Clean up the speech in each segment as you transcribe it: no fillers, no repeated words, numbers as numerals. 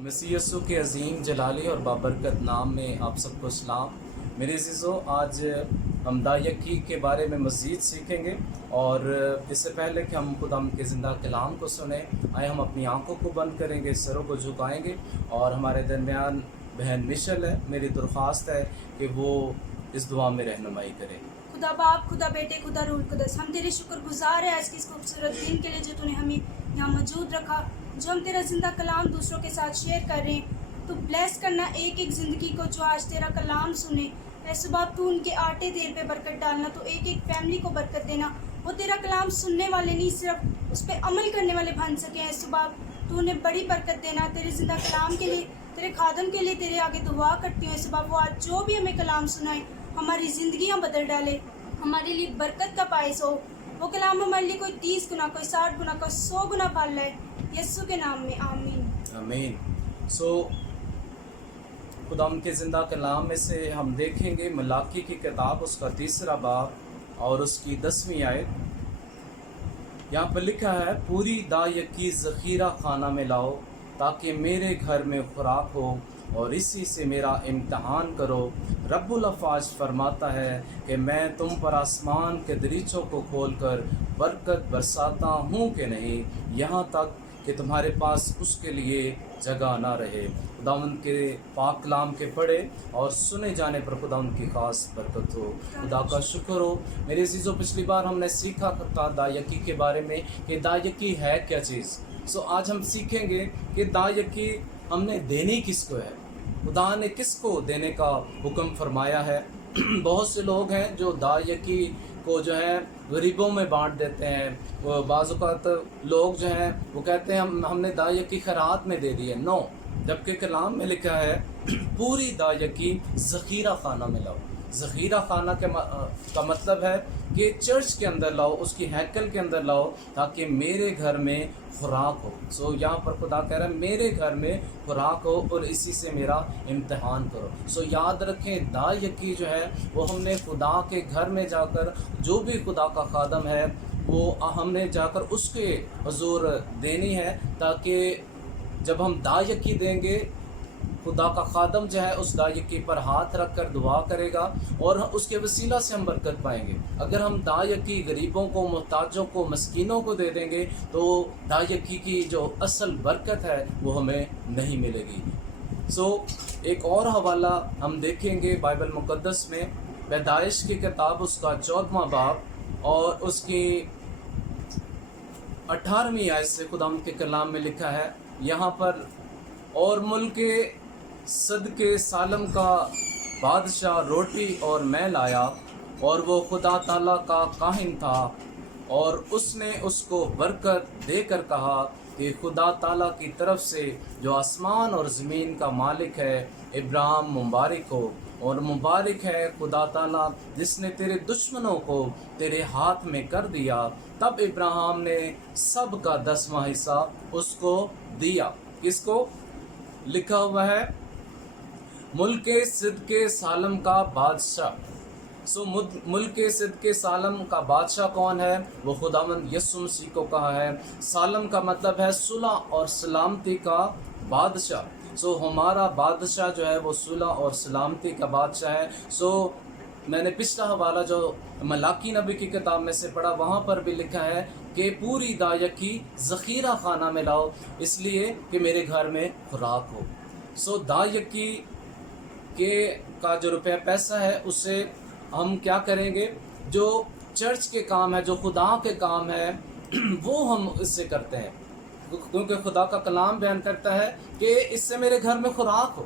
مسیح یسوع کے عظیم جلالی اور بابرکت نام میں آپ سب کو سلام۔ میرے عزیزو، آج ہم دایکی کے بارے میں مزید سیکھیں گے، اور اس سے پہلے کہ ہم خدا کے زندہ کلام کو سنیں، آئے ہم اپنی آنکھوں کو بند کریں گے، سروں کو جھکائیں گے، اور ہمارے درمیان بہن مشل ہے، میری درخواست ہے کہ وہ اس دعا میں رہنمائی کرے۔ خدا باپ، خدا بیٹے، خدا روح القدس، ہم تیرے شکر گزار ہیں آج کی اس خوبصورت دن کے لیے جو تو نے ہمیں یہاں موجود رکھا، جو ہم تیرا زندہ کلام دوسروں کے ساتھ شیئر کر رہے ہیں۔ تو بلیس کرنا ایک ایک زندگی کو جو آج تیرا کلام سنے۔ ایسے باپ تو ان کے آٹے دیر پہ برکت ڈالنا، تو ایک ایک فیملی کو برکت دینا، وہ تیرا کلام سننے والے نہیں صرف اس پہ عمل کرنے والے بن سکیں۔ ایسے باپ تو انہیں بڑی برکت دینا، تیرے زندہ کلام کے لیے، تیرے خادم کے لیے تیرے آگے دعا کرتی ہوں۔ ایسے باپ وہ آج جو بھی ہمیں کلام سنائے، ہماری زندگیاں بدل ڈالے، ہمارے لیے برکت کا باعث ہو۔ وہ کلام ہمارے لیے کوئی 30 گنا، کوئی 60 گنا، کوئی 100 گنا پھل لائے، یسوع کے نام میں آمین۔ آمین۔ خدا کے زندہ کلام میں سے ہم دیکھیں گے ملاکی کی کتاب، اس کا 3 باب اور اس کی 10ویں آیت۔ یہاں پر لکھا ہے، پوری دایکی ذخیرہ خانہ میں لاؤ تاکہ میرے گھر میں خوراک ہو، اور اسی سے میرا امتحان کرو۔ رب الافواج فرماتا ہے کہ میں تم پر آسمان کے دریچوں کو کھول کر برکت برساتا ہوں کہ نہیں، یہاں تک کہ تمہارے پاس اس کے لیے جگہ نہ رہے۔ خداوند کے پاک کلام کے پڑھے اور سنے جانے پر خداوند کی خاص برکت ہو۔ خدا کا شکر ہو۔ میرے عزیزو، پچھلی بار ہم نے سیکھا تھا دایکی کے بارے میں کہ دایکی ہے کیا چیز۔ آج ہم سیکھیں گے کہ دایکی ہم نے دینی کس کو ہے، خدا نے کس کو دینے کا حکم فرمایا ہے۔ بہت سے لوگ ہیں جو دایکی کو جو ہے غریبوں میں بانٹ دیتے ہیں۔ وہ بعض اوقات لوگ جو ہیں وہ کہتے ہیں ہم نے دایکی خیرات میں دے دی ہے، نو، جبکہ کلام میں لکھا ہے پوری دایکی ذخیرہ خانہ میں لاؤ۔ ذخیرہ خانہ کا مطلب ہے کہ چرچ کے اندر لاؤ، اس کی ہیکل کے اندر لاؤ، تاکہ میرے گھر میں خوراک ہو۔ یہاں پر خدا کہہ رہا ہے میرے گھر میں خوراک ہو اور اسی سے میرا امتحان کرو۔ یاد رکھیں، دایکی جو ہے وہ ہم نے خدا کے گھر میں جا کر، جو بھی خدا کا خادم ہے وہ ہم نے جا کر اس کے حضور دینی ہے، تاکہ جب ہم دایکی دیں گے، خدا کا خادم جو ہے اس دایکی پر ہاتھ رکھ کر دعا کرے گا، اور اس کے وسیلہ سے ہم برکت پائیں گے۔ اگر ہم دایکی غریبوں کو، محتاجوں کو، مسکینوں کو دے دیں گے، تو دایکی کی جو اصل برکت ہے وہ ہمیں نہیں ملے گی۔ ایک اور حوالہ ہم دیکھیں گے بائبل مقدس میں، پیدائش کی کتاب، اس کا 14واں باب اور اس کی 18ویں آیت سے خدا کے کلام میں لکھا ہے، یہاں پر، اور ملک صدقے سالم کا بادشاہ روٹی اور میں لایا، اور وہ خدا تعالیٰ کا کاہن تھا، اور اس نے اس کو برکت دے کر کہا کہ خدا تعالیٰ کی طرف سے جو آسمان اور زمین کا مالک ہے، ابراہیم مبارک ہو، اور مبارک ہے خدا تعالیٰ جس نے تیرے دشمنوں کو تیرے ہاتھ میں کر دیا۔ تب ابراہیم نے سب کا 10واں حصہ اس کو دیا۔ کس کو؟ لکھا ہوا ہے ملک صدقے سالم کا بادشاہ۔ ملک صدقے سالم کا بادشاہ کون ہے؟ وہ خداوند یسوع مسیح کو کہا ہے۔ سالم کا مطلب ہے صلح اور سلامتی کا بادشاہ۔ ہمارا بادشاہ جو ہے وہ صلح اور سلامتی کا بادشاہ ہے۔ میں نے پچھلا حوالہ جو ملاکی نبی کی کتاب میں سے پڑھا، وہاں پر بھی لکھا ہے کہ پوری دایکی ذخیرہ خانہ میں لاؤ، اس لیے کہ میرے گھر میں خوراک ہو۔ دایکی کا جو روپیہ پیسہ ہے، اسے ہم کیا کریں گے؟ جو چرچ کے کام ہے، جو خدا کے کام ہے، وہ ہم اس سے کرتے ہیں، کیونکہ خدا کا کلام بیان کرتا ہے کہ اس سے میرے گھر میں خوراک ہو۔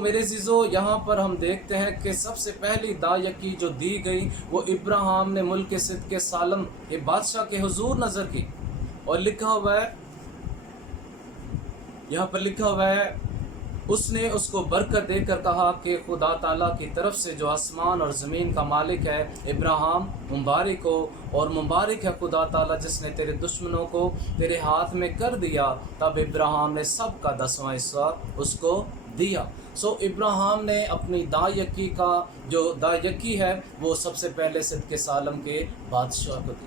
میرے عزیزو، یہاں پر ہم دیکھتے ہیں کہ سب سے پہلی دایکی جو دی گئی وہ ابراہیم نے ملک صدقے سالم کے بادشاہ کے حضور نظر کی، اور لکھا ہوا ہے، یہاں پر لکھا ہوا ہے، اس نے اس کو برکت دے کر کہا کہ خدا تعالیٰ کی طرف سے جو آسمان اور زمین کا مالک ہے، ابراہیم مبارک ہو، اور مبارک ہے خدا تعالیٰ جس نے تیرے دشمنوں کو تیرے ہاتھ میں کر دیا۔ تب ابراہیم نے سب کا 10واں حصہ اس کو دیا۔ ابراہیم نے اپنی دایکی کا جو دایکی ہے وہ سب سے پہلے صدقے سالم کے بادشاہ کو دی۔